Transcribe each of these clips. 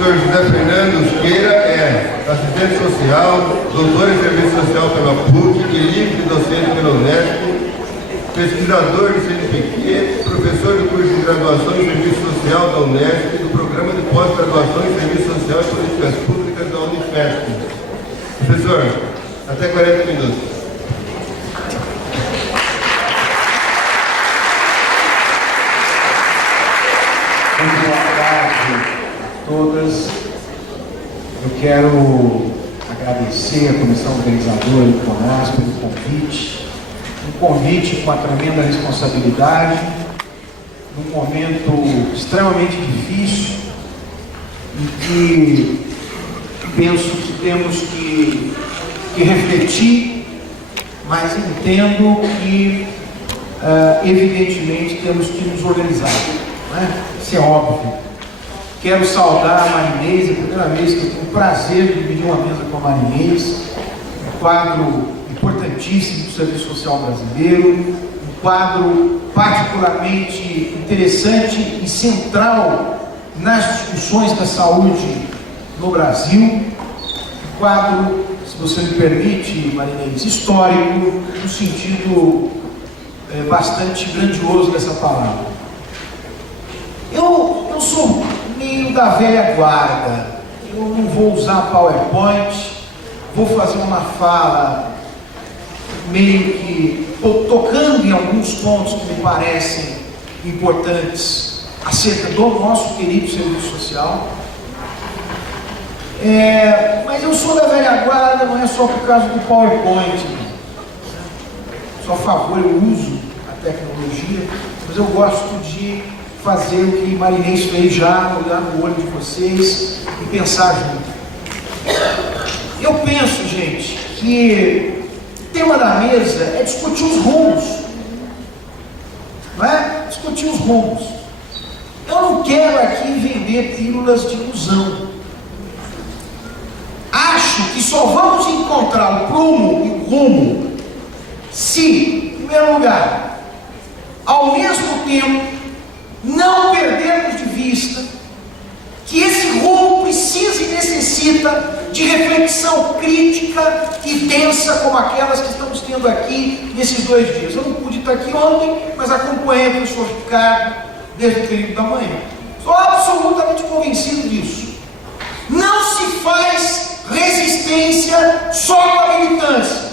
professor José Fernando Usqueira é assistente social, doutor em serviço social pela PUC e livre docente pela Unesp, pesquisador do CNPq, professor do curso de graduação em serviço social da Unesp e do programa de pós-graduação em serviço social e políticas públicas da Unifesp. Professor, até 40 minutos. Todas, eu quero agradecer a comissão organizadora do CONAS pelo convite, um convite com uma tremenda responsabilidade, num momento extremamente difícil, em que penso que temos que refletir, mas entendo que, evidentemente, temos que nos organizar, né? Isso é óbvio. Quero saudar a Marinês, é a primeira vez que eu tenho o prazer de dividir uma mesa com a Marinês, um quadro importantíssimo do Serviço Social Brasileiro, um quadro particularmente interessante e central nas discussões da saúde no Brasil, um quadro, se você me permite, Marinês, histórico, no sentido bastante grandioso dessa palavra. Eu sou meio da velha guarda, eu não vou usar PowerPoint, vou fazer uma fala meio que tocando em alguns pontos que me parecem importantes acerca do nosso querido serviço social. Mas eu sou da velha guarda, não é só por causa do PowerPoint, sou a favor, eu uso a tecnologia, mas eu gosto de fazer o que Marinês fez já, olhar no olho de vocês e pensar junto. Eu penso, gente, que o tema da mesa é discutir os rumos, não é? Discutir os rumos. Eu não quero aqui vender pílulas de ilusão. Acho que só vamos encontrar o prumo e o rumo se, em primeiro lugar, ao mesmo tempo, não perdermos de vista que esse rumo precisa e necessita de reflexão crítica e densa como aquelas que estamos tendo aqui nesses 2 dias. Eu não pude estar aqui ontem, mas acompanhei o professor Ricardo desde o período da manhã. Sou absolutamente convencido disso. Não se faz resistência só com a militância,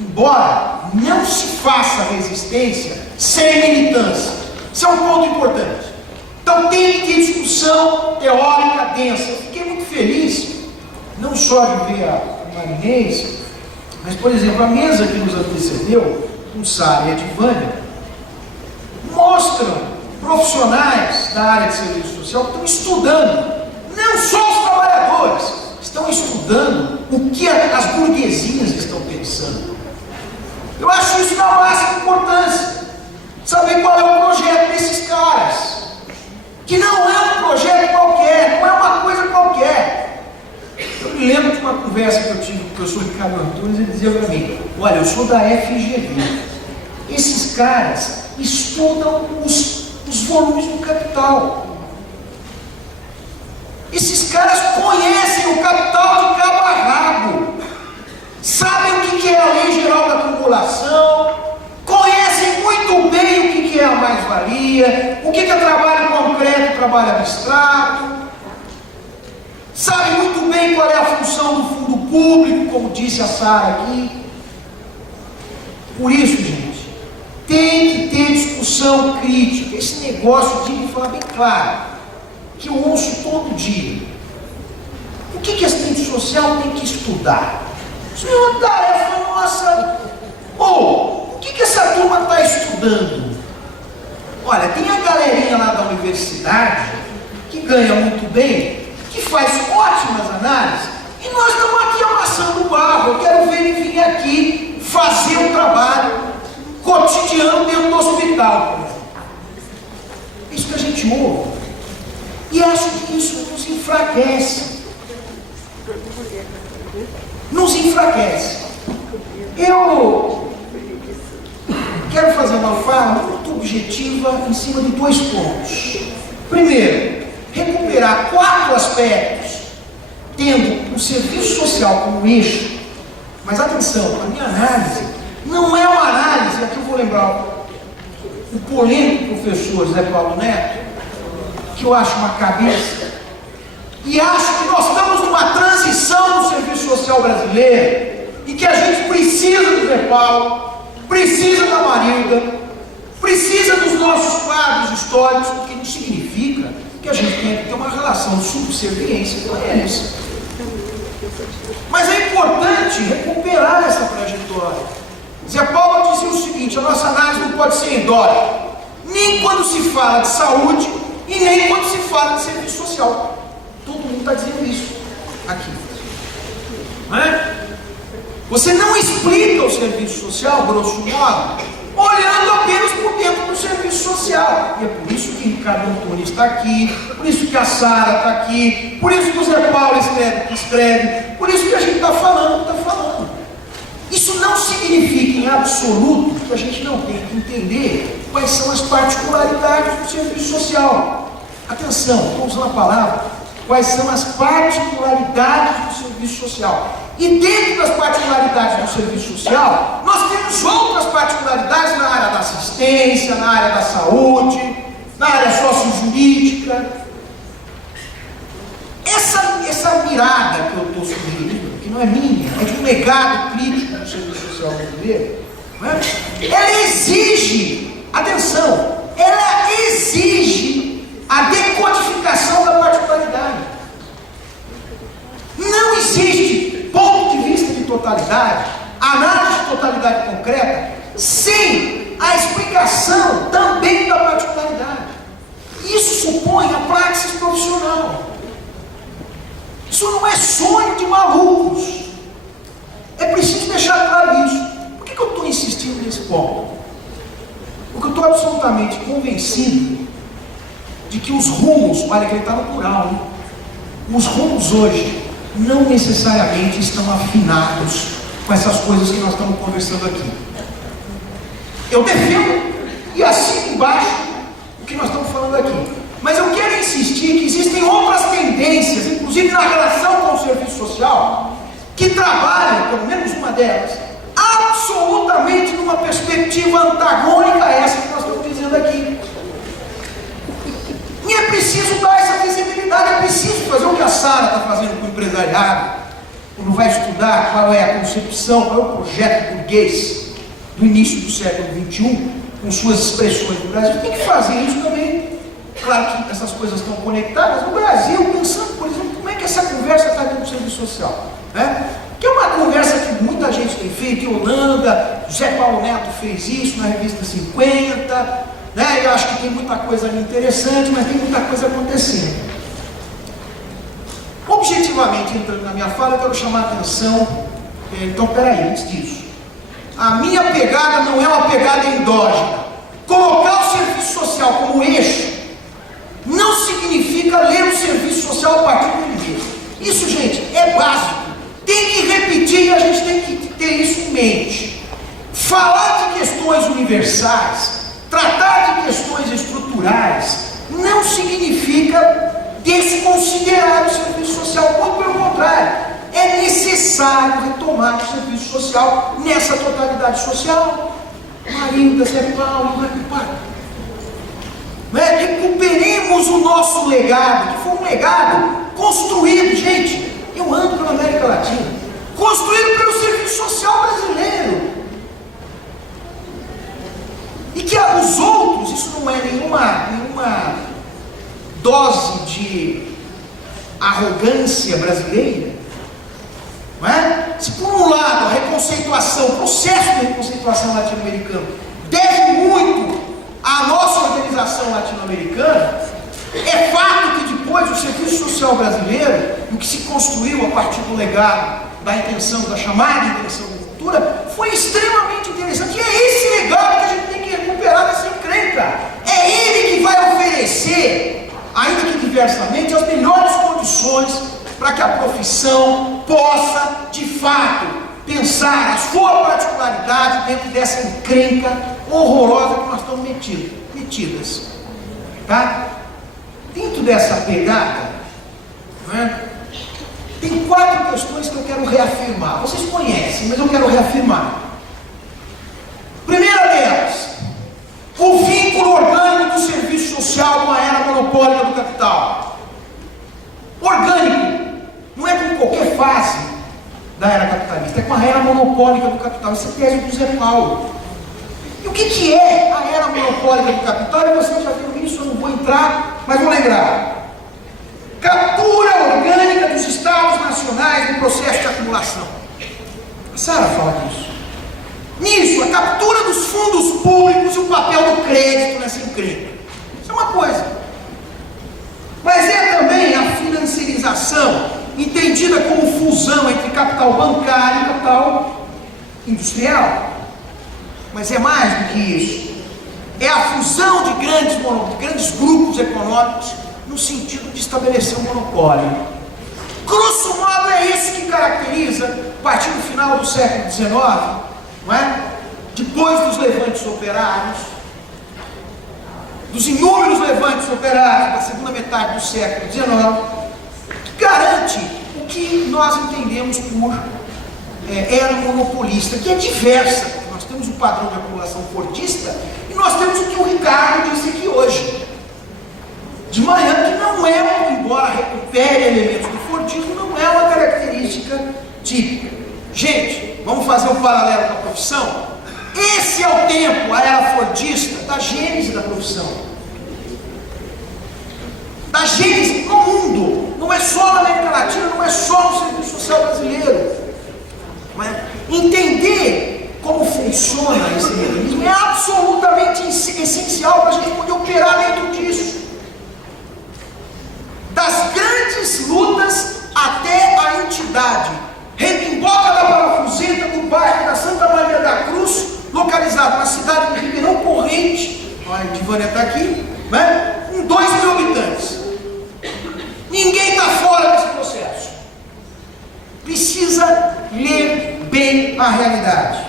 embora não se faça resistência sem militância. Isso é um ponto importante. Então tem que ter discussão teórica densa. Eu fiquei muito feliz, não só de ver a Marinês, mas, por exemplo, a mesa que nos antecedeu, com Sara e Edvânia, mostram profissionais da área de serviço social que estão estudando, não só os trabalhadores, estão estudando o que as burguesias estão pensando. Eu acho isso da máxima importância. Saber qual é o projeto desses caras, que não é um projeto qualquer, não é uma coisa qualquer. Eu me lembro de uma conversa que eu tive com o professor Ricardo Antunes, ele dizia para mim: olha, eu sou da FGV, esses caras estudam os volumes do capital, esses caras conhecem o capital de cabo a rabo, sabem o que é a Lei Geral da Acumulação, conhecem muito bem o que é a mais-valia, o que é trabalho concreto e trabalho abstrato, sabem muito bem qual é a função do fundo público, como disse a Sara aqui. Por isso, gente, tem que ter discussão crítica. Esse negócio de falar bem claro, que eu ouço todo dia. O que assistente social tem que estudar? Isso é uma tarefa nossa. Ou o que essa turma está estudando? Olha, tem a galerinha lá da universidade que ganha muito bem, que faz ótimas análises, e nós estamos aqui amassando o barro. Eu quero ver ele vir aqui fazer um trabalho cotidiano dentro do hospital, por exemplo. Isso que a gente ouve. E acho que isso nos enfraquece. Nos enfraquece. Eu quero fazer uma fala muito objetiva em cima de 2 pontos. Primeiro, recuperar 4 aspectos tendo o serviço social como eixo, mas atenção, a minha análise não é uma análise, aqui eu vou lembrar o polêmico professor Zé Paulo Neto, que eu acho uma cabeça, e acho que nós estamos numa transição no serviço social brasileiro, e que a gente precisa do Zé Paulo, precisa da Marilda, precisa dos nossos quadros históricos, o que não significa que a gente tenha que ter uma relação de subserviência com eles. Mas é importante recuperar essa trajetória. Zé Paulo dizia o seguinte: a nossa análise não pode ser endórica, nem quando se fala de saúde e nem quando se fala de serviço social. Todo mundo está dizendo isso aqui. Não é? Você não explica o serviço social, grosso modo, olhando apenas por dentro do serviço social. E é por isso que Ricardo Antunes está aqui, por isso que a Sara está aqui, por isso que o Zé Paulo escreve o que escreve, por isso que a gente está falando o que está falando. Isso não significa em absoluto que a gente não tem que entender quais são as particularidades do serviço social. Atenção, estou usando a palavra, quais são as particularidades do serviço social. E dentro das particularidades do serviço social, nós temos outras particularidades na área da assistência, na área da saúde, na área sociojurídica. Essa mirada que eu estou sugerindo, que não é minha, é de um legado crítico do serviço social brasileiro, não é? Ela exige, atenção, ela exige a decodificação da particularidade. Não existe ponto de vista de totalidade, análise de totalidade concreta, sem a explicação também da particularidade. Isso supõe a praxis profissional. Isso não é sonho de malucos. É preciso deixar claro isso. Por que eu estou insistindo nesse ponto? Porque eu estou absolutamente convencido de que os rumos, olha que ele está no plural, hein? Os rumos hoje não necessariamente estão afinados com essas coisas que nós estamos conversando aqui. Eu defendo e assino embaixo o que nós estamos falando aqui. Mas eu quero insistir que existem outras tendências, inclusive na relação com o serviço social, que trabalham, pelo menos uma delas, absolutamente numa perspectiva antagônica a essa que nós estamos dizendo aqui. E é preciso dar essa visibilidade, é preciso fazer o que a Sara está fazendo com o empresariado, quando vai estudar qual é a concepção, qual é o projeto burguês do início do século XXI, com suas expressões no Brasil. Tem que fazer isso também. Claro que essas coisas estão conectadas no Brasil, pensando, por exemplo, como é que essa conversa está dentro do serviço social, né? Que é uma conversa que muita gente tem feito em Holanda, José Paulo Neto fez isso na revista 50, né? Eu acho que tem muita coisa ali interessante, mas tem muita coisa acontecendo. Objetivamente, entrando na minha fala, eu quero chamar a atenção, então peraí, antes disso, a minha pegada não é uma pegada endógena. Colocar o serviço social como eixo não significa ler o serviço social a partir do indivíduo. Isso, gente, é básico. Tem que repetir e a gente tem que ter isso em mente. Falar de questões universais, tratar de questões estruturais, não significa desconsiderar o serviço social. Muito pelo contrário, é necessário retomar o serviço social nessa totalidade social. Marinda, Zé Paulo, recuperemos o nosso legado, que foi um legado construído, gente, eu ando pela América Latina, construído pelo serviço social brasileiro, e que os outros, isso não é nenhuma dose de arrogância brasileira, não é? Se por um lado a reconceituação, o processo de reconceituação latino-americano deve muito à nossa organização latino-americana, é fato que depois o serviço social brasileiro, o que se construiu a partir do legado, da intenção, da chamada intenção da cultura, foi extremamente interessante. E é esse legado que a gente tem que recuperar dessa encrenca. É ele que vai oferecer, ainda que diversamente, as melhores condições para que a profissão possa, de fato, pensar a sua particularidade dentro dessa encrenca horrorosa que nós estamos metidas. Tá? Dentro dessa pegada, né, Tem 4 questões que eu quero reafirmar. Vocês conhecem, mas eu quero reafirmar. Primeira delas, o vínculo orgânico do serviço social com a era monopólica do capital. Orgânico, não é com qualquer fase da era capitalista, é com a era monopólica do capital. Essa é a tese do Zé Paulo. E o que é a era monopólica do capital? E vocês já viram isso, eu não vou entrar, mas vou lembrar. Captura orgânica dos estados nacionais no processo de acumulação. A Sara fala disso. Nisso, a captura dos fundos públicos e o papel do crédito nessa encrenca. Isso é uma coisa. Mas é também a financiarização, entendida como fusão entre capital bancário e capital industrial. Mas é mais do que isso. É a fusão de grandes grupos econômicos no sentido de estabelecer um monopólio. Grosso modo é isso que caracteriza, a partir do final do século XIX, não é? Depois dos levantes operários, dos inúmeros levantes operários da segunda metade do século XIX, que garante o que nós entendemos por era monopolista, que é diversa. Nós temos o padrão de acumulação fordista e nós temos o que o Ricardo disse aqui hoje de manhã, que não é, embora recupere elementos do fordismo, não é uma característica típica. Gente, vamos fazer um paralelo com a profissão? Esse é o tempo, a era fordista, da gênese da profissão. Da gênese no mundo. Não é só na América Latina, não é só no serviço social brasileiro. Entender como funciona esse mecanismo é absolutamente essencial para a gente poder operar dentro disso. Das grandes lutas até a entidade Rebimboca da Parafuseta do bairro da Santa Maria da Cruz, localizado na cidade de Ribeirão Corrente, a Divânia está aqui, né? Com 2 mil habitantes. Ninguém está fora desse processo. Precisa ler bem a realidade.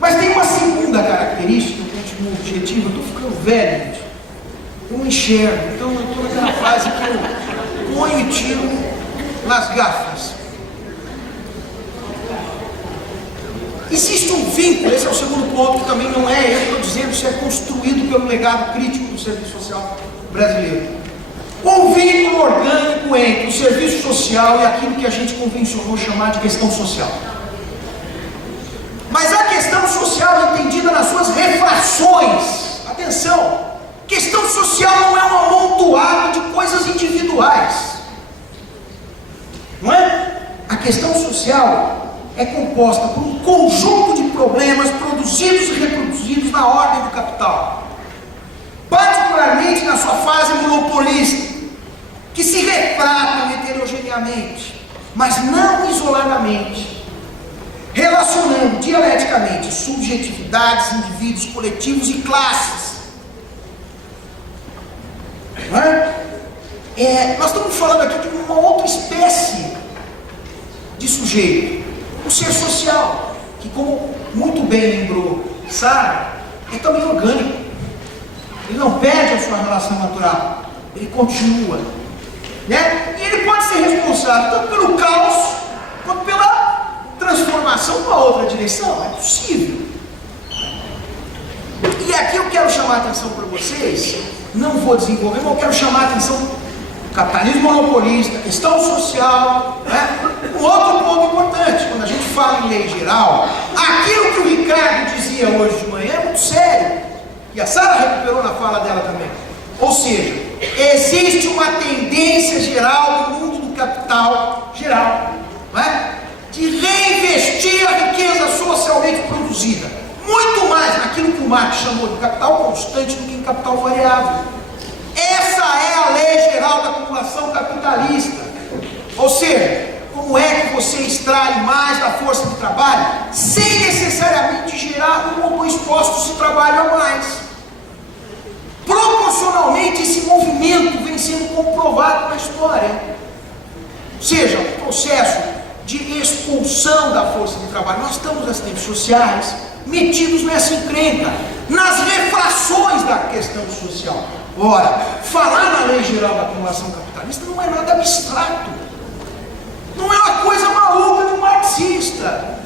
Mas tem uma segunda característica, eu continuo objetivo, eu estou ficando velho, gente. Eu não enxergo, então eu estou naquela fase que eu ponho e tiro nas gafas. Existe um vínculo, esse é o segundo ponto, que também não é, eu estou dizendo, isso é construído pelo legado crítico do serviço social brasileiro. Um vínculo orgânico entre o serviço social e aquilo que a gente convencionou chamar de questão social. Mas a questão social entendida nas suas refrações, atenção, questão social não é um amontoado de coisas individuais, não é? A questão social é composta por um conjunto de problemas produzidos e reproduzidos na ordem do capital, particularmente na sua fase monopolista, que se retratam heterogeneamente, mas não isoladamente, relacionando dialeticamente subjetividades, indivíduos, coletivos e classes. Não é? Nós estamos falando aqui de uma outra espécie de sujeito, o ser social, que, como muito bem lembrou Sara, é também orgânico. Ele não perde a sua relação natural, ele continua, né? E ele pode ser responsável tanto pelo caos quanto pela transformação para outra direção. É possível. E aqui eu quero chamar a atenção para vocês, não vou desenvolver, mas eu quero chamar a atenção. Capitalismo monopolista, questão social, né? Um outro ponto importante, quando a gente fala em lei geral, aquilo que o Ricardo dizia hoje de manhã é muito sério, e a Sara recuperou na fala dela também. Ou seja, existe uma tendência geral no mundo do capital geral, né? De reinvestir a riqueza socialmente produzida, muito mais naquilo que o Marx chamou de capital constante do que em capital variável. Essa é a lei geral da acumulação capitalista. Ou seja, como é que você extrai mais da força de trabalho sem necessariamente gerar 1 ou 2 postos de trabalho a mais? Proporcionalmente, esse movimento vem sendo comprovado na história. Ou seja, o processo de expulsão da força de trabalho. Nós estamos nas assistentes sociais metidos nessa encrenca, nas refrações da questão social. Ora, falar na lei geral da acumulação capitalista não é nada abstrato. marxista.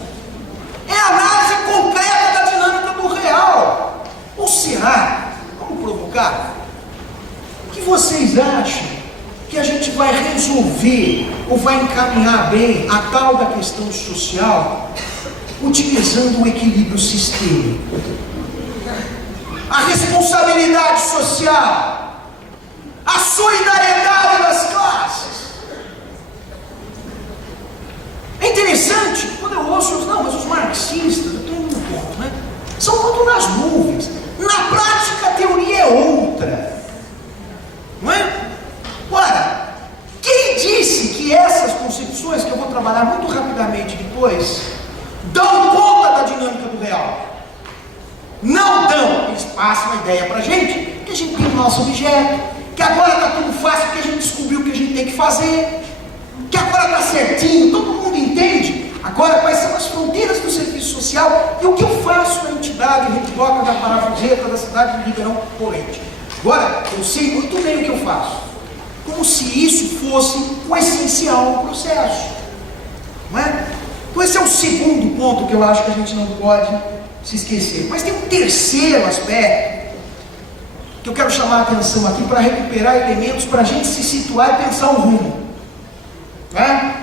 É a análise concreta da dinâmica do real. Ou será, vamos provocar, que vocês acham que a gente vai resolver ou vai encaminhar bem a tal da questão social utilizando o equilíbrio sistêmico, a responsabilidade social, a solidariedade das classes? É interessante quando eu ouço os marxistas, eu estou indo um ponto, né? São muito nas nuvens. Na prática a teoria é outra, não é? Ora, quem disse que essas concepções, que eu vou trabalhar muito rapidamente depois, dão conta da dinâmica do real? Não dão. Eles passam a ideia para a gente que a gente tem o nosso objeto, que agora está tudo fácil porque a gente descobriu o que a gente tem que fazer, que agora está certinho, todo mundo entende agora quais são as fronteiras do serviço social e o que eu faço na entidade Retiboca da Parafuseta da cidade de Ribeirão Corrente. Agora, eu sei muito bem o que eu faço, como se isso fosse o essencial no processo, não é? Então esse é o segundo ponto que eu acho que a gente não pode se esquecer. Mas tem um terceiro aspecto que eu quero chamar a atenção aqui para recuperar elementos para a gente se situar e pensar o rumo, não é?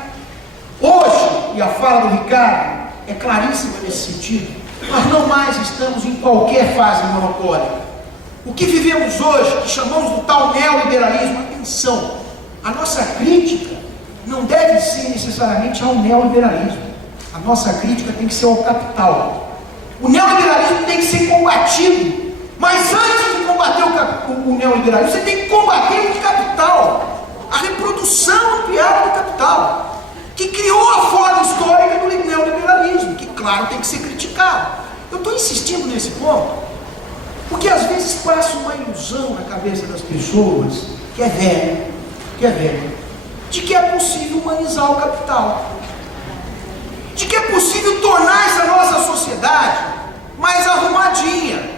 Hoje, e a fala do Ricardo é claríssima nesse sentido, nós não mais estamos em qualquer fase monopólica. O que vivemos hoje, que chamamos do tal neoliberalismo, atenção, a nossa crítica não deve ser necessariamente ao neoliberalismo. A nossa crítica tem que ser ao capital. O neoliberalismo tem que ser combatido, mas antes de combater o neoliberalismo, você tem que combater o capital, a reprodução ampliada do capital, que criou a forma histórica do neoliberalismo, que claro tem que ser criticado. Eu estou insistindo nesse ponto, porque às vezes passa uma ilusão na cabeça das pessoas, que é velha, de que é possível humanizar o capital, de que é possível tornar essa nossa sociedade mais arrumadinha,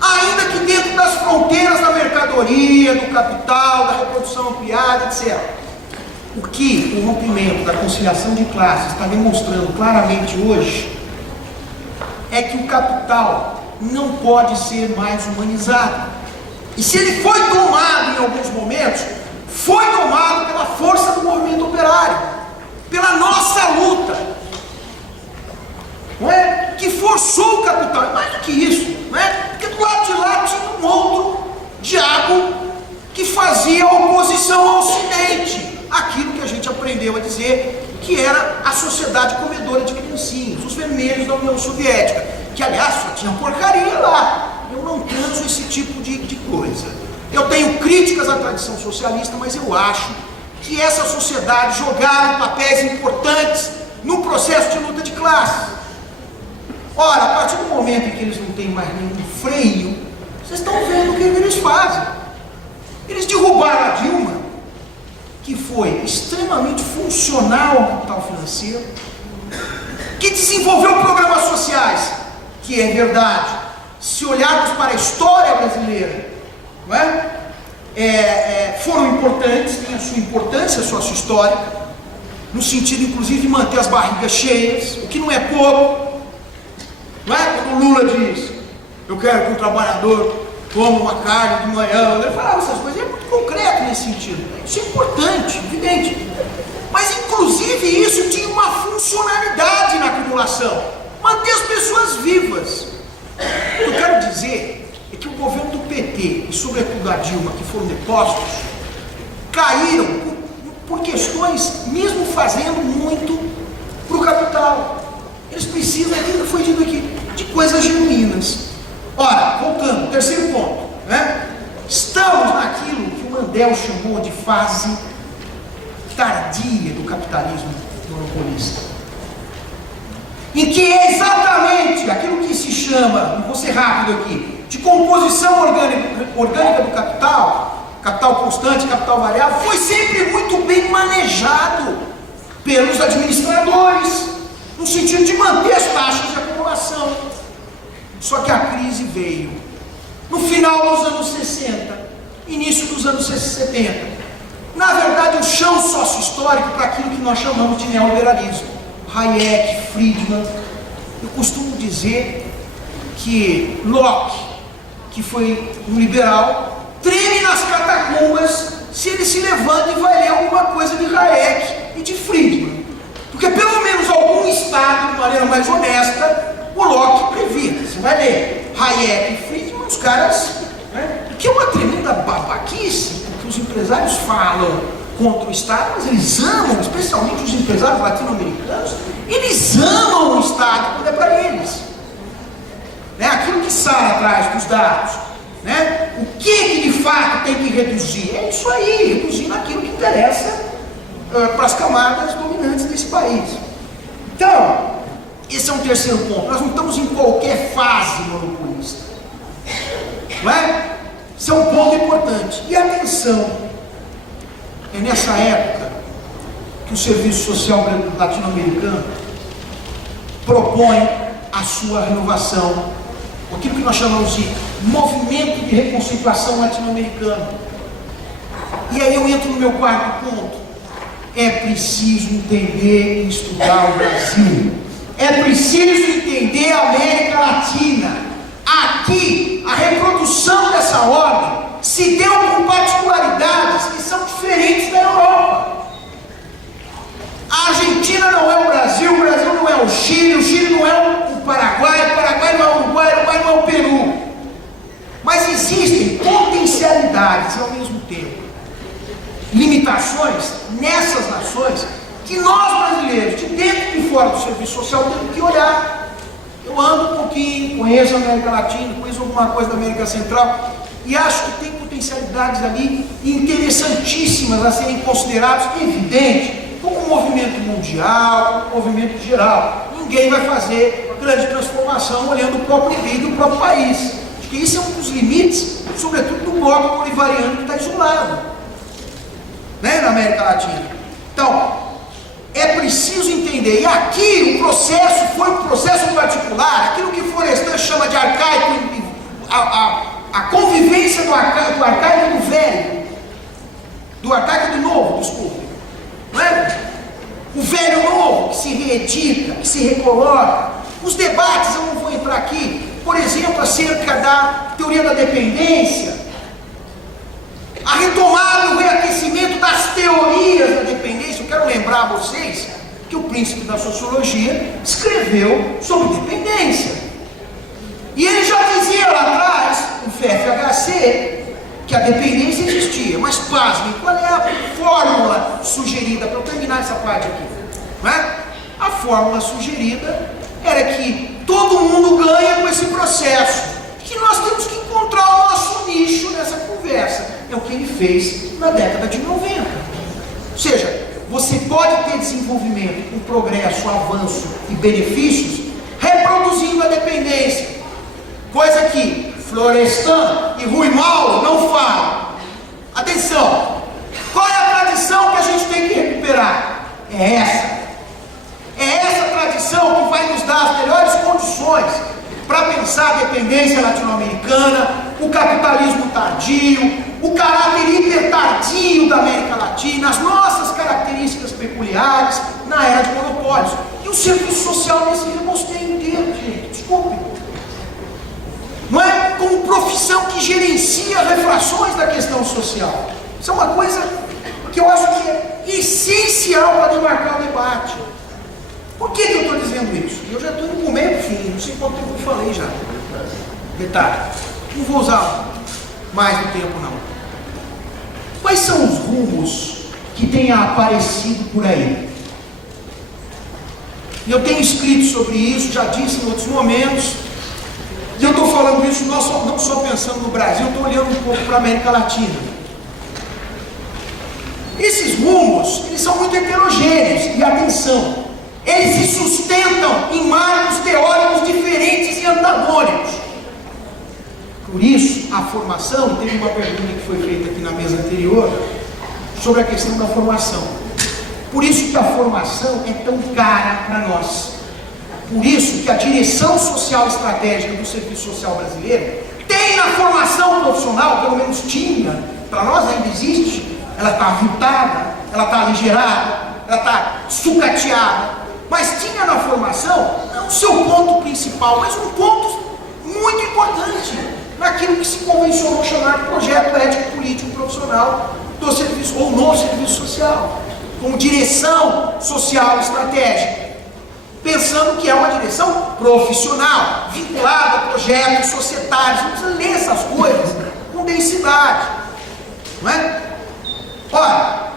ainda que dentro das fronteiras da mercadoria, do capital, da reprodução ampliada, etc. O que o rompimento da conciliação de classes está demonstrando claramente hoje é que o capital não pode ser mais humanizado. E se ele foi tomado em alguns momentos, foi tomado pela força do movimento operário, pela nossa luta, não é? Que forçou o capital. É mais do que isso, não é? Porque do lado de lá tinha um outro diabo que fazia oposição ao Ocidente, aquilo que a gente aprendeu a dizer que era a sociedade comedora de criancinhos, os vermelhos da União Soviética, que aliás só tinha porcaria lá. Eu não transo esse tipo de coisa. Eu tenho críticas à tradição socialista, mas eu acho que essa sociedade jogaram papéis importantes no processo de luta de classe. Ora, a partir do momento em que eles não têm mais nenhum freio, vocês estão vendo o que eles fazem. Eles derrubaram a Dilma, que foi extremamente funcional ao capital financeiro, que desenvolveu programas sociais, que é verdade, se olharmos para a história brasileira, não é? Foram importantes, têm a sua importância sócio-histórica, no sentido inclusive de manter as barrigas cheias, o que não é pouco, não é? Quando o Lula diz, eu quero que o trabalhador coma uma carne de manhã, ele falava essas coisas, é muito concreto nesse sentido, isso é importante, evidente, mas inclusive isso tinha uma funcionalidade na acumulação, manter as pessoas vivas. O que eu quero dizer é que o governo do PT, e sobretudo a Dilma, que foram depostos, caíram por questões, mesmo fazendo muito para o capital. Eles precisam, ainda foi dito aqui, de coisas genuínas. Ora, voltando, terceiro ponto, né? Estamos naquilo que o Mandel chamou de fase tardia do capitalismo monopolista, em que é exatamente aquilo que se chama, vou ser rápido aqui, de composição orgânica do capital, capital constante, capital variável, foi sempre muito bem manejado pelos administradores, no sentido de manter as taxas de acumulação. Só que a crise veio no final dos anos 60, início dos anos 70. Na verdade, o chão sócio-histórico para aquilo que nós chamamos de neoliberalismo. Hayek, Friedman. Eu costumo dizer que Locke, que foi um liberal, treme nas catacumbas se ele se levanta e vai ler alguma coisa de Hayek e de Friedman. Porque pelo menos algum estado, de maneira mais honesta, o Locke previa. Você vai ler Hayek e Friedman, os caras, né? Que é uma tremenda babaquice, porque os empresários falam contra o Estado, mas eles amam, especialmente os empresários latino-americanos, eles amam o Estado quando é para eles. Né? Aquilo que sai atrás dos dados, né? O que de fato tem que reduzir? É isso aí, reduzir naquilo que interessa para as camadas dominantes desse país. Então, esse é um terceiro ponto. Nós não estamos em qualquer fase monopolista, não é? Isso é um ponto importante. E atenção, é nessa época que o Serviço Social Latino-Americano propõe a sua renovação, aquilo que nós chamamos de movimento de reconciliação latino-americano. E aí eu entro no meu quarto ponto. É preciso entender e estudar o Brasil. É preciso entender a América Latina. Aqui, a reprodução dessa ordem se deu com particularidades que são diferentes da Europa. A Argentina não é o Brasil não é o Chile não é o Paraguai não é o Uruguai não é o Peru. Mas existem potencialidades ao mesmo tempo, limitações nessas nações que nós brasileiros, de dentro e de fora do serviço social, temos que olhar. Eu ando um pouquinho, conheço a América Latina, conheço alguma coisa da América Central e acho que tem potencialidades ali interessantíssimas a serem consideradas, evidente, como um movimento mundial, como um movimento geral. Ninguém vai fazer grande transformação olhando o próprio umbigo do próprio país. Acho que isso é um dos limites, sobretudo do bloco bolivariano que está isolado, né, na América Latina. Então, é preciso entender, e aqui o processo foi um processo particular, aquilo que Florestan chama de arcaico, a convivência do arcaico e do velho, do arcaico e do novo, desculpe, não é? O velho novo que se reedita, que se recoloca, os debates, eu não vou entrar aqui, por exemplo, acerca da teoria da dependência, a retomada, o reaquecimento das teorias da dependência. Eu quero lembrar a vocês que o príncipe da sociologia escreveu sobre dependência. E ele já dizia lá atrás, no FFHC, que a dependência existia. Mas pasmem, qual é a fórmula sugerida, para eu terminar essa parte aqui? Não é? A fórmula sugerida era que todo mundo ganha com esse processo, que nós temos que encontrar o nosso nicho nessa conversa. É o que ele fez na década de 90. Ou seja, você pode ter desenvolvimento, um progresso, avanço e benefícios reproduzindo a dependência, coisa que Florestan e Rui Mauro não falam. Atenção, qual é a tradição que a gente tem que recuperar? É essa tradição que vai nos dar as melhores condições para pensar a dependência latino-americana, o capitalismo tardio, o caráter hipertardio da América Latina, as nossas características peculiares na era de monopólios. E o serviço social nesse rebosteio inteiro, gente, desculpe. Não é como profissão que gerencia refrações da questão social. Isso é uma coisa que eu acho que é essencial para demarcar o debate. Por que eu estou dizendo isso? Eu já estou indo para o meio do fim, não sei quanto tempo eu falei já. Detalhe, não vou usar mais do tempo não. Quais são os rumos que têm aparecido por aí? Eu tenho escrito sobre isso, já disse em outros momentos, e eu estou falando isso não só pensando no Brasil, estou olhando um pouco para a América Latina. Esses rumos, eles são muito heterogêneos, e atenção, eles se sustentam em marcos teóricos diferentes e antagônicos. Por isso, a formação, teve uma pergunta que foi feita aqui na mesa anterior, sobre a questão da formação. Por isso que a formação é tão cara para nós. Por isso que a direção social estratégica do Serviço Social Brasileiro tem na formação profissional, pelo menos tinha, para nós ainda existe, ela está aviltada, ela está aligerada, ela está sucateada, mas tinha na formação, não o seu ponto principal, mas um ponto muito importante, naquilo que se convencionou chamar de projeto ético político profissional do serviço, ou no serviço social, como direção social estratégica, pensando que é uma direção profissional, vinculada a projetos societários. Você precisa ler essas coisas com densidade, não é? Ora,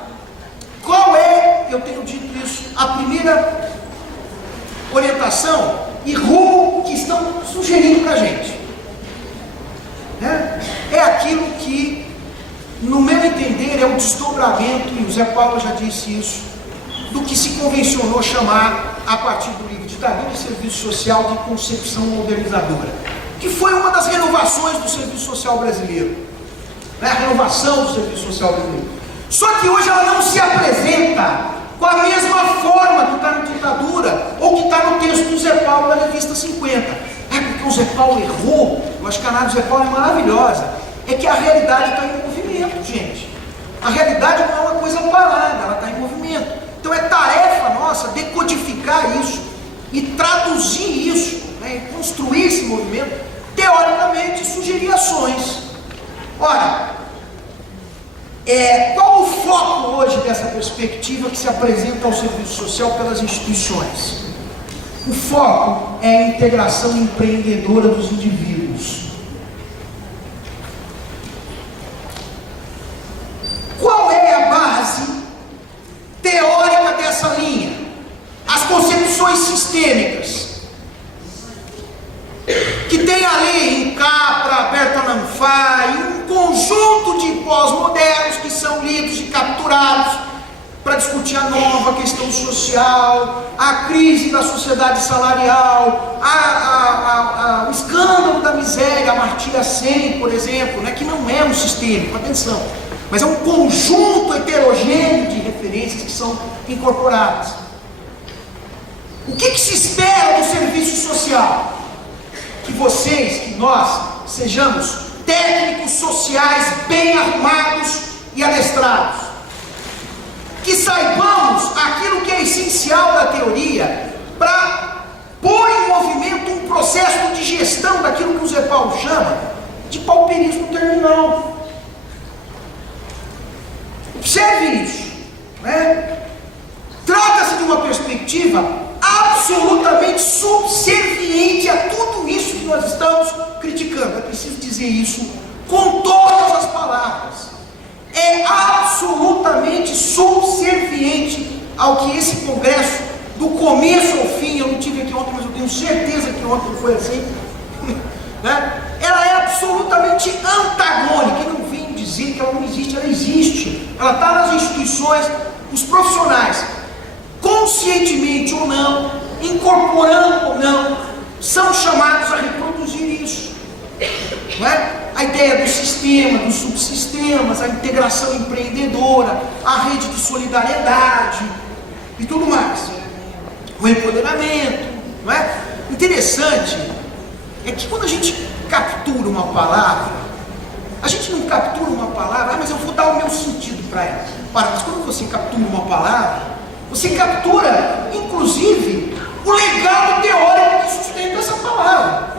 qual é, eu tenho dito isso, a primeira orientação e rumo que estão sugerindo para a gente? É aquilo que, no meu entender, é um desdobramento, e o Zé Paulo já disse isso, do que se convencionou chamar, a partir do livro Ditadura e Serviço Social, de concepção modernizadora, que foi uma das renovações do serviço social brasileiro, né? A renovação do serviço social brasileiro. Só que hoje ela não se apresenta com a mesma forma que está na ditadura, ou que está no texto do Zé Paulo da revista 50. Porque o Zé Paulo errou. Eu acho que a análise do Zé Paulo é maravilhosa. É que a realidade está em movimento, gente. A realidade não é uma coisa parada, ela está em movimento. Então é tarefa nossa decodificar isso e traduzir isso, né, e construir esse movimento, teoricamente, sugerir ações. Ora, qual o foco hoje dessa perspectiva que se apresenta ao serviço social pelas instituições? O foco é a integração empreendedora dos indivíduos. Qual é a base teórica dessa linha? As concepções sistêmicas, que tem ali em Capra, Bertalan Fay, um conjunto de pós-modernos que são lidos e capturados para discutir a nova questão social, a crise da sociedade salarial, o escândalo da miséria, Amartya Sen, por exemplo, né, que não é um sistêmico, atenção, mas é um conjunto heterogêneo de referências que são incorporadas. O que se espera do serviço social? Que vocês, que nós, sejamos técnicos sociais bem arrumados e adestrados, que saibamos aquilo que é essencial da teoria para pôr em movimento um processo de gestão daquilo que o Zé Paulo chama de pauperismo terminal. Observe isso, né? Trata-se de uma perspectiva absolutamente subserviente a tudo isso que nós estamos criticando. É preciso dizer isso com todas as palavras. É absolutamente subserviente ao que esse congresso, do começo ao fim, eu não tive aqui ontem, mas eu tenho certeza que ontem foi assim, né? Ela é absolutamente antagônica. E não vem dizer que ela não existe, ela existe. Ela está nas instituições, os profissionais, conscientemente ou não, incorporando ou não, são chamados a reproduzir isso, não é? A ideia do sistema, dos subsistemas, a integração empreendedora, a rede de solidariedade e tudo mais, o empoderamento, não é? Interessante é que quando a gente captura uma palavra, a gente não captura uma palavra, mas eu vou dar o meu sentido para ela. Mas quando você captura uma palavra, você captura, inclusive, o legado teórico que sustenta essa palavra.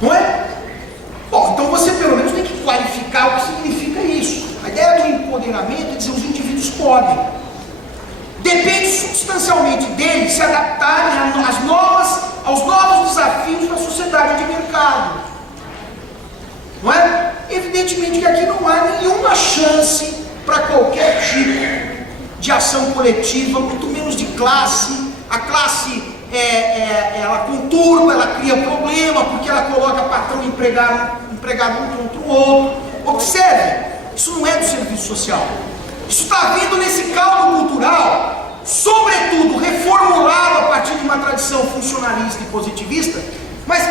Não é? Bom, então você pelo menos tem que qualificar o que significa isso. A ideia do empoderamento é dizer os indivíduos podem. Depende substancialmente deles se adaptarem aos novos desafios da sociedade de mercado. Não é? Evidentemente que aqui não há nenhuma chance para qualquer tipo de ação coletiva, muito menos de classe. A classe, ela conturba, ela cria problema, porque ela coloca patrão e empregado um contra o outro. Observe, isso não é do serviço social. Isso está vindo nesse caldo cultural, sobretudo reformulado a partir de uma tradição funcionalista e positivista, mas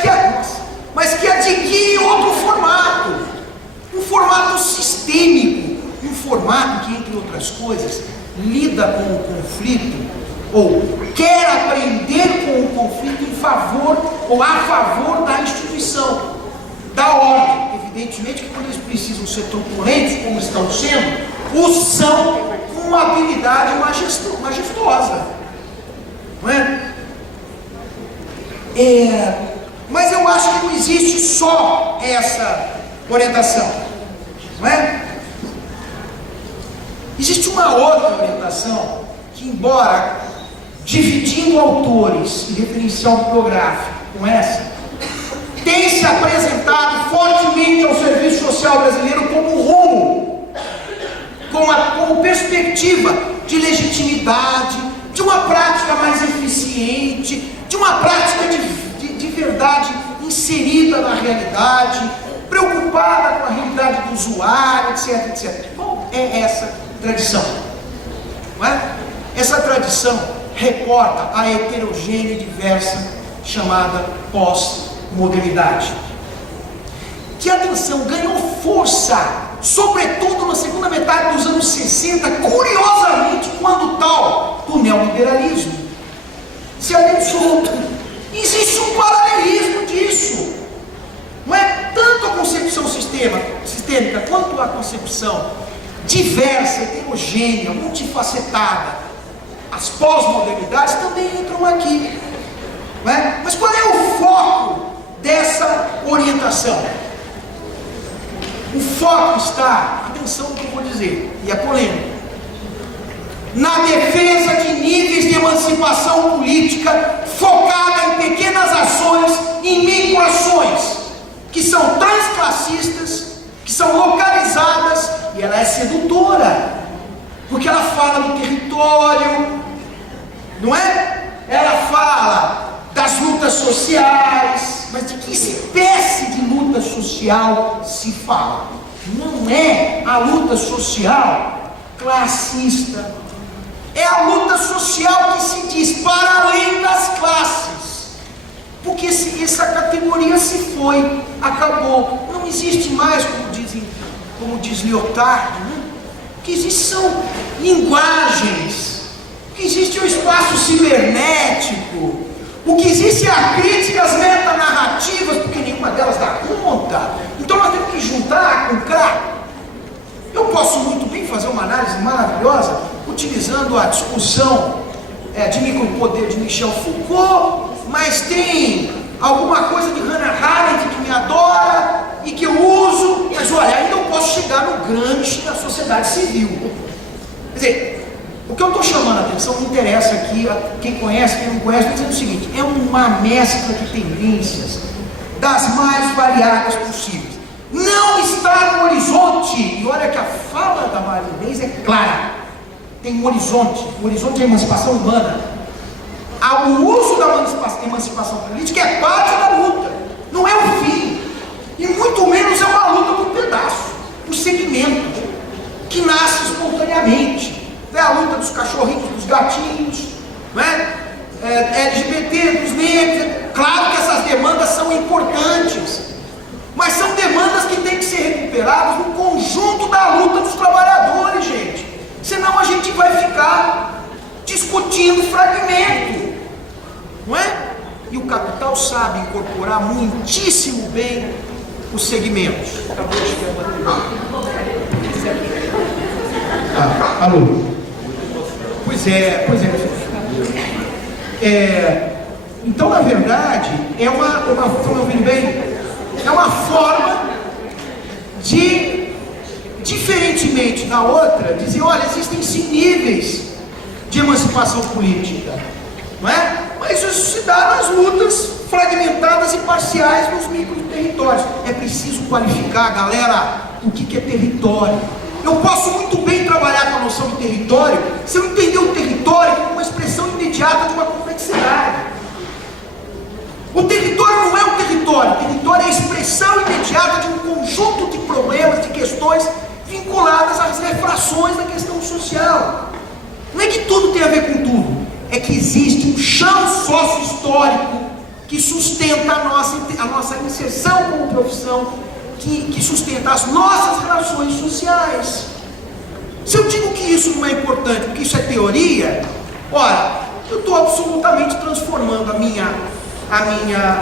que adquire outro formato, um formato sistêmico, um formato que, entre outras coisas, lida com o conflito, ou quer aprender com o conflito em favor ou a favor da instituição, da ordem. Evidentemente que quando eles precisam ser truculentos, como estão sendo, os são com uma habilidade majestosa, não é? Mas eu acho que não existe só essa orientação, não é? Existe uma outra orientação que, embora dividindo autores e referencial bibliográfico com essa, tem se apresentado fortemente ao serviço social brasileiro como rumo, como perspectiva de legitimidade, de uma prática mais eficiente, de uma prática de verdade inserida na realidade, preocupada com a realidade do usuário, etc, etc. Bom, é essa tradição, não é? Essa tradição reporta a heterogênea e diversa chamada pós-modernidade, que, atenção, ganhou força, sobretudo na segunda metade dos anos 60, curiosamente, quando tal do neoliberalismo se adensou. Existe um paralelismo disso, não é? Tanto a concepção sistêmica quanto a concepção diversa, heterogênea, multifacetada, as pós-modernidades também entram aqui, não é? Mas qual é o foco dessa orientação? O foco está, atenção no que eu vou dizer, e é polêmico, na defesa de níveis de emancipação política focada em pequenas ações, em microações, que são transclassistas, que são localizadas, e ela é sedutora, porque ela fala do território, não é? Ela fala das lutas sociais, mas de que espécie de luta social se fala? Não é a luta social classista, é a luta social que se diz para além das classes, porque essa categoria se foi, acabou, não existe mais, como diz Lyotard, né? O que existe são linguagens, o que existe é o espaço cibernético, o que existe é a crítica às metanarrativas, porque nenhuma delas dá conta. Então nós temos que juntar com cá. Eu posso muito bem fazer uma análise maravilhosa utilizando a discussão de micropoder de Michel Foucault, mas tem alguma coisa de Hannah Arendt que me adora e que eu uso, mas olha, ainda eu posso chegar no grande da sociedade civil. Quer dizer, o que eu estou chamando a atenção, me interessa aqui, quem conhece, quem não conhece, estou dizendo o seguinte: é uma mescla de tendências das mais variadas possíveis. Não está no horizonte, e olha que a fala da Maria Inês é clara, tem um horizonte, o horizonte é a emancipação humana. O uso da emancipação política é parte da luta, não é o fim, e muito menos é uma luta por pedaço, por segmento, que nasce espontaneamente. É a luta dos cachorrinhos, dos gatinhos, não é? LGBT, dos negros. Claro que essas demandas são importantes, mas são demandas que têm que ser recuperadas no conjunto da luta dos trabalhadores, gente. Senão a gente vai ficar discutindo fragmento, não é? E o capital sabe incorporar muitíssimo bem os segmentos. Acabou de chegar a alô. Pois é. Então, na verdade, é uma forma de, diferentemente da outra, dizer, olha, existem sim níveis de emancipação política, não é? Mas isso se dá nas lutas fragmentadas e parciais nos micro-territórios. É preciso qualificar, galera, o que é território. Eu posso muito bem trabalhar com a noção de território se eu entender o território como uma expressão imediata de uma complexidade. O território não é o território é a expressão imediata de um conjunto de problemas, de questões vinculadas às refrações da questão social. Não é que tudo tem a ver com tudo, é que existe um chão sócio-histórico que sustenta a nossa inserção como profissão, que sustenta as nossas relações sociais. Se eu digo que isso não é importante, porque isso é teoria, ora, eu estou absolutamente transformando a minha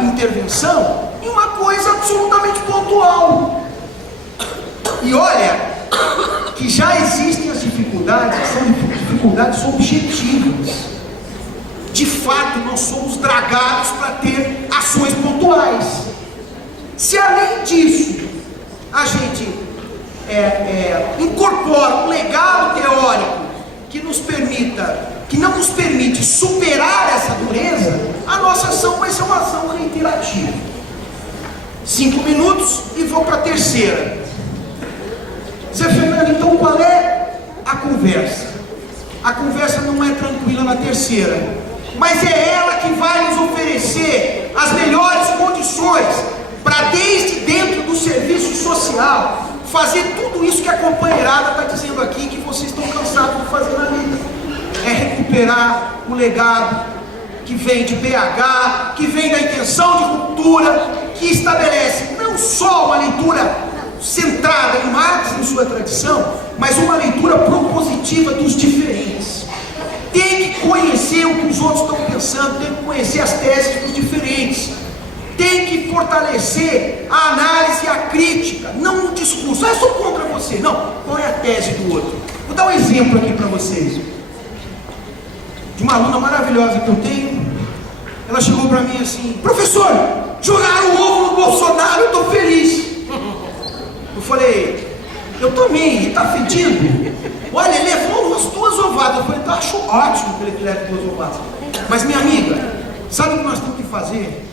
intervenção em uma coisa absolutamente pontual. E olha, que já existem as dificuldades, que são dificuldades objetivas. De fato, nós somos dragados para ter ações pontuais. Se além disso, a gente incorpora um legado teórico que não nos permite superar essa dureza, a nossa ação vai ser uma ação reiterativa. 5 minutos e vou para a terceira. Zé Fernando, então qual é a conversa? A conversa não é tranquila na terceira, mas é ela que vai nos oferecer as melhores condições para, desde dentro do serviço social, fazer tudo isso que a companheirada está dizendo aqui, que vocês estão cansados de fazer na vida. É recuperar o legado que vem de BH, que vem da intenção de ruptura, que estabelece não só uma leitura centrada em Marx e em sua tradição, mas uma leitura propositiva dos diferentes. Tem que conhecer o que os outros estão pensando, tem que conhecer as teses dos diferentes, tem que fortalecer a análise e a crítica, não o discurso. Eu sou contra você. Não, qual é a tese do outro? Vou dar um exemplo aqui para vocês, de uma aluna maravilhosa que eu tenho. Ela chegou para mim assim: professor, jogaram o ovo no Bolsonaro, eu estou feliz. Eu falei: eu também, ele está fedindo. Olha, ele levou umas 2 ovadas. Eu falei: eu acho ótimo que ele leve 2 ovadas. Mas minha amiga, sabe o que nós temos que fazer?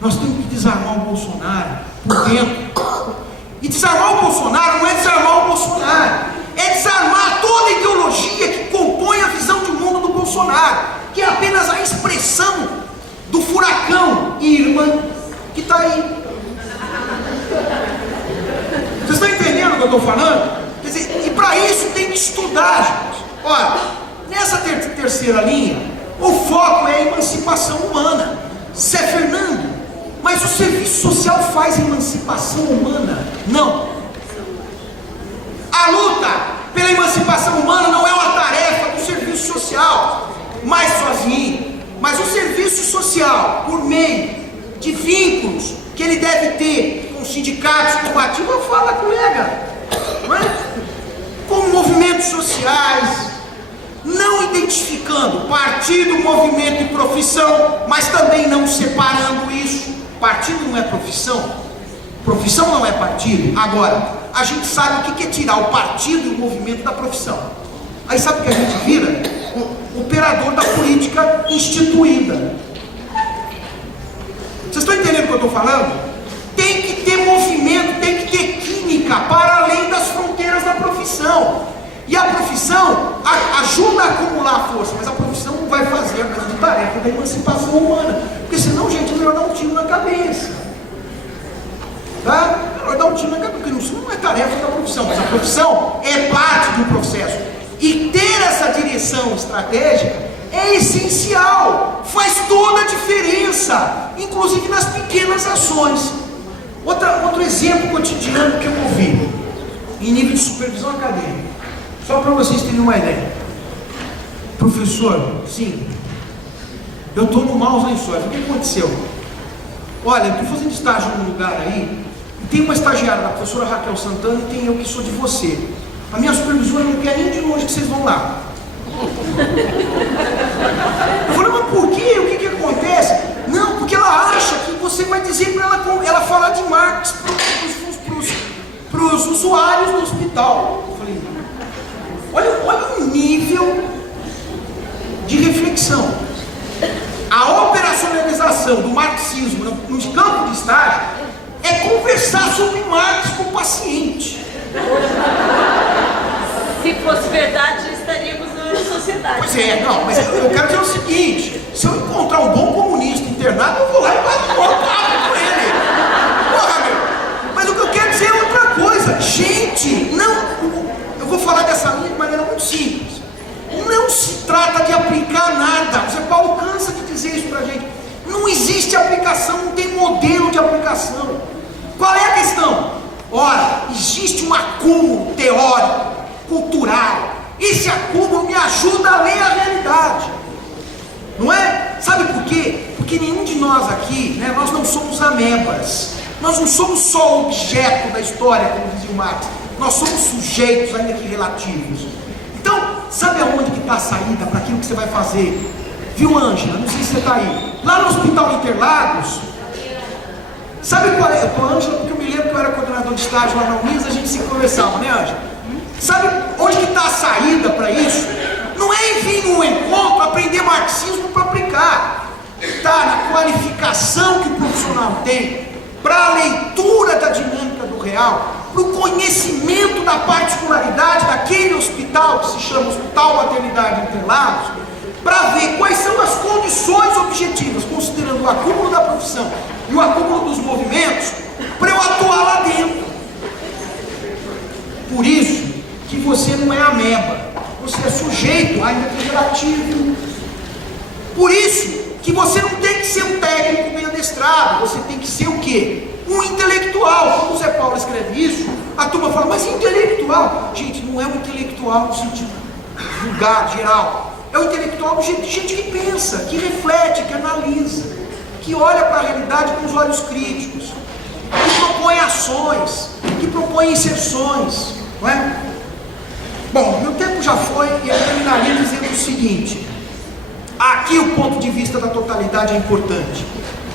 Nós temos que desarmar o Bolsonaro por dentro. E desarmar o Bolsonaro não é desarmar o Bolsonaro, é desarmar toda a ideologia que compõe a visão de mundo do Bolsonaro, que é apenas a expressão do furacão Irma que está aí. Vocês estão entendendo o que eu estou falando? Quer dizer, e para isso tem que estudar, gente. Olha, nessa terceira linha, o foco é a emancipação humana. Zé Fernando, mas o serviço social faz emancipação humana? Não. A luta pela emancipação humana não é uma tarefa do serviço social, mais sozinho. Mas o serviço social, por meio de vínculos que ele deve ter com sindicatos combativos, eu falo, colega, não é? Com movimentos sociais, não identificando partido, movimento e profissão, mas também não separando isso. Partido não é profissão, profissão não é partido. Agora, a gente sabe o que é tirar o partido e o movimento da profissão. Aí sabe o que a gente vira? O operador da política instituída. Vocês estão entendendo o que eu estou falando? Tem que ter movimento, tem que ter química para além das fronteiras da profissão. E a profissão ajuda a acumular força, mas a profissão não vai fazer a grande tarefa da emancipação humana. Porque senão, gente, é melhor dar um tiro na cabeça. Tá? É melhor dar um tiro na cabeça, porque isso não é tarefa da profissão, mas a profissão é parte do processo. E ter essa direção estratégica é essencial, faz toda a diferença, inclusive nas pequenas ações. Outro exemplo cotidiano que eu ouvi, em nível de supervisão acadêmica. Só para vocês terem uma ideia. Professor, sim, eu estou no Maus Lençóis. O que aconteceu? Olha, eu estou fazendo estágio num lugar aí, e tem uma estagiária, a professora Raquel Santana, e tem eu que sou de você. A minha supervisora não quer nem de longe que vocês vão lá. Eu falei, mas por quê? O que acontece? Não, porque ela acha que você vai dizer para ela falar de Marx para os usuários do hospital. Eu falei, olha o nível de reflexão. A operacionalização do marxismo no campo de estágio é conversar sobre Marx com o paciente. Se fosse verdade, já estaríamos na sociedade. Pois é, não, mas eu quero dizer o seguinte: se eu encontrar um bom comunista internado, eu vou lá e bato um papo com ele. Porra, meu. Mas o que eu quero dizer é outra coisa. Gente, não. Eu vou falar dessa linha de maneira muito simples. Não se trata de aplicar nada. O Zé Paulo cansa de dizer isso pra gente. Não existe aplicação, não tem modelo de aplicação. Qual é a questão? Ora, existe um acúmulo teórico, cultural. Esse acúmulo me ajuda a ler a realidade. Não é? Sabe por quê? Porque nenhum de nós aqui, nós não somos amebas. Nós não somos só objeto da história, como dizia o Marx. Nós somos sujeitos, ainda que relativos. Então, sabe aonde que está a saída para aquilo que você vai fazer? Viu, Ângela? Não sei se você está aí. Lá no Hospital Interlagos, sabe qual é? Eu tô Ângela porque eu me lembro que eu era coordenador de estágio lá na Unis, a gente se conversava, né, Ângela? Sabe onde que está a saída para isso? Não é vir num encontro aprender marxismo para aplicar. Está na qualificação que o profissional tem para a leitura da dinâmica do real, para o conhecimento da particularidade daquele hospital que se chama Hospital Maternidade Interlagos, para ver quais são as condições objetivas, considerando o acúmulo da profissão e o acúmulo dos movimentos, para eu atuar lá dentro. Por isso que você não é ameba, você é sujeito, ainda que relativo. Por isso que você não tem que ser um técnico bem adestrado, você tem que ser o quê? Um intelectual. Quando o Zé Paulo escreve isso, a turma fala, mas intelectual? Gente, não é um intelectual no sentido vulgar, geral. É um intelectual de gente que pensa, que reflete, que analisa, que olha para a realidade com os olhos críticos, que propõe ações, que propõe inserções, não é? Bom, meu tempo já foi e eu terminaria dizendo o seguinte: aqui o ponto de vista da totalidade é importante.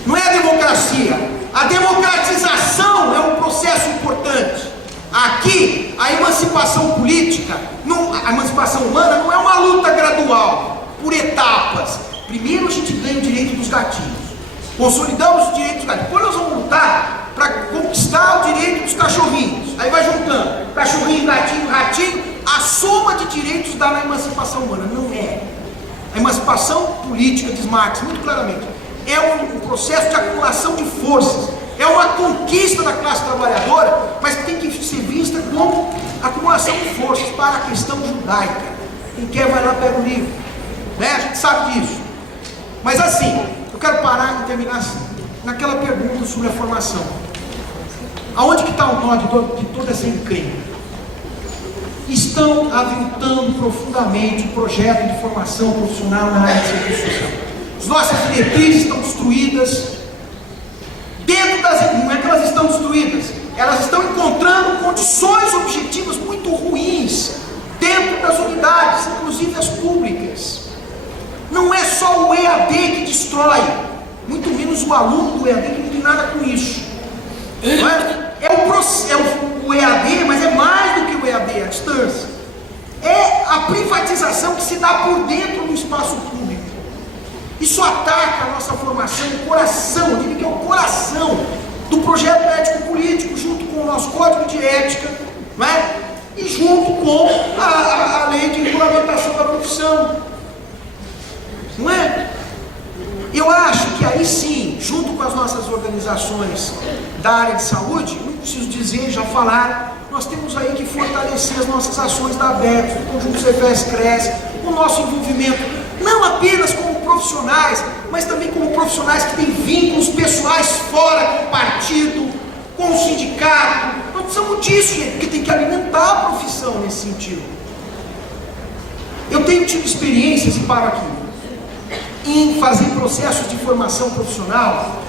Não é a democracia, a democratização é um processo importante. Aqui, a emancipação política, a emancipação humana não é uma luta gradual, por etapas. Primeiro a gente ganha o direito dos gatinhos, consolidamos o direito dos gatinhos, depois nós vamos lutar para conquistar o direito dos cachorrinhos. Aí vai juntando, cachorrinho, gatinho, ratinho, a soma de direitos dá na emancipação humana. Não é. A emancipação política, diz Marx muito claramente, é um processo de acumulação de forças, é uma conquista da classe trabalhadora, mas que tem que ser vista como acumulação de forças para a questão judaica. Quem quer vai lá pega o livro, né? A gente sabe disso. Mas assim, eu quero parar e terminar assim, naquela pergunta sobre a formação. Aonde que está o nó de toda essa encrenca? Estão aviltando profundamente o projeto de formação profissional na área de serviço social. As nossas diretrizes estão destruídas. Dentro das... Não é que elas estão destruídas, elas estão encontrando condições objetivas muito ruins dentro das unidades, inclusive as públicas. Não é só o EAD que destrói, muito menos o aluno do EAD, que não tem nada com isso. Não é? O EAD, mas é mais do que o EAD, a distância. É a privatização que se dá por dentro do espaço público. Isso ataca a nossa formação, o coração, eu diria que é o coração do projeto ético-político, junto com o nosso código de ética, não é? E junto com a lei de regulamentação da profissão. Não é? Eu acho que aí sim, junto com as nossas organizações da área de saúde, não preciso dizer, já falaram, nós temos aí que fortalecer as nossas ações da ABEP, o Conjunto CFS Cresce, o nosso envolvimento, não apenas como profissionais, mas também como profissionais que têm vínculos pessoais fora com o partido, com o sindicato. Nós precisamos disso, gente, porque tem que alimentar a profissão nesse sentido. Eu tenho tido experiências, e paro aqui, em fazer processos de formação profissional,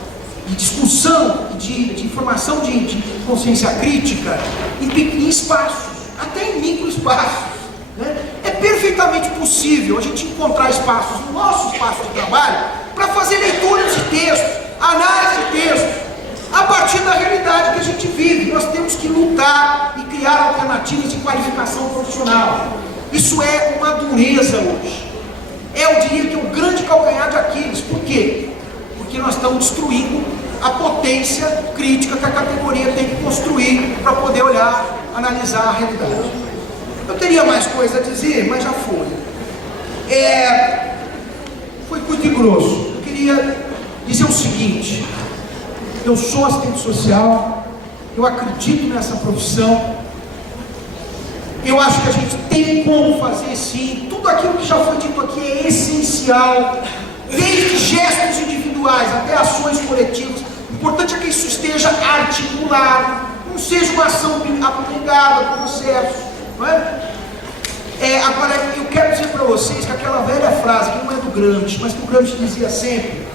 de discussão, de formação de consciência crítica, em espaços, até em microespaços. Né? É perfeitamente possível a gente encontrar espaços no nosso espaço de trabalho para fazer leituras de textos, análise de textos, a partir da realidade que a gente vive. Nós temos que lutar e criar alternativas de qualificação profissional. Isso é uma dureza hoje. Eu diria que é o grande calcanhar de Aquiles. Por quê? Porque nós estamos destruindo a potência crítica que a categoria tem que construir para poder olhar, analisar a realidade. Eu teria mais coisa a dizer, mas já foi. Foi curto e grosso. Eu queria dizer o seguinte: eu sou assistente social, eu acredito nessa profissão, eu acho que a gente tem como fazer sim, tudo aquilo que já foi dito aqui é essencial, desde gestos individuais até ações coletivas. O importante é que isso esteja articulado, não seja uma ação abnegada por processos, não é? Agora, eu quero dizer para vocês que aquela velha frase, que não é do Gramsci, mas que o Gramsci dizia sempre: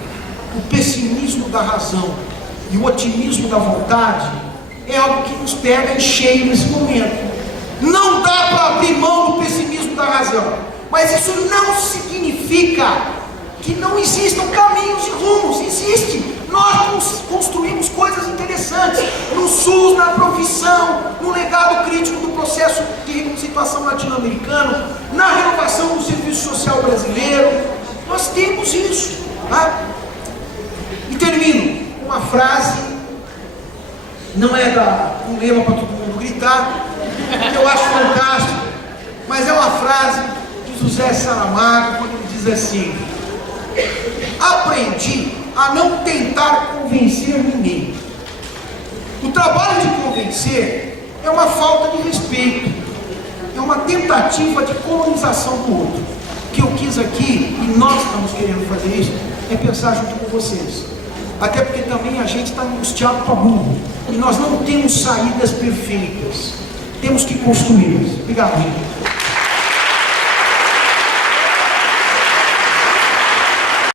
o pessimismo da razão e o otimismo da vontade é algo que nos pega em cheio nesse momento. Não dá para abrir mão do pessimismo da razão, mas isso não significa que não existam caminhos e rumos. Existe. Nós construímos coisas interessantes no SUS, na profissão, no legado crítico do processo de reconstituição latino-americano, na renovação do serviço social brasileiro. Nós temos isso, tá? E termino com uma frase, não é um lema para todo mundo gritar, eu acho fantástico, mas é uma frase de José Saramago, quando ele diz assim: aprendi a não tentar convencer ninguém. O trabalho de convencer é uma falta de respeito, é uma tentativa de colonização do outro. O que eu quis aqui, e nós estamos querendo fazer isso, é pensar junto com vocês. Até porque também a gente está angustiado para burro, e nós não temos saídas perfeitas, temos que construí-las. Obrigado, gente.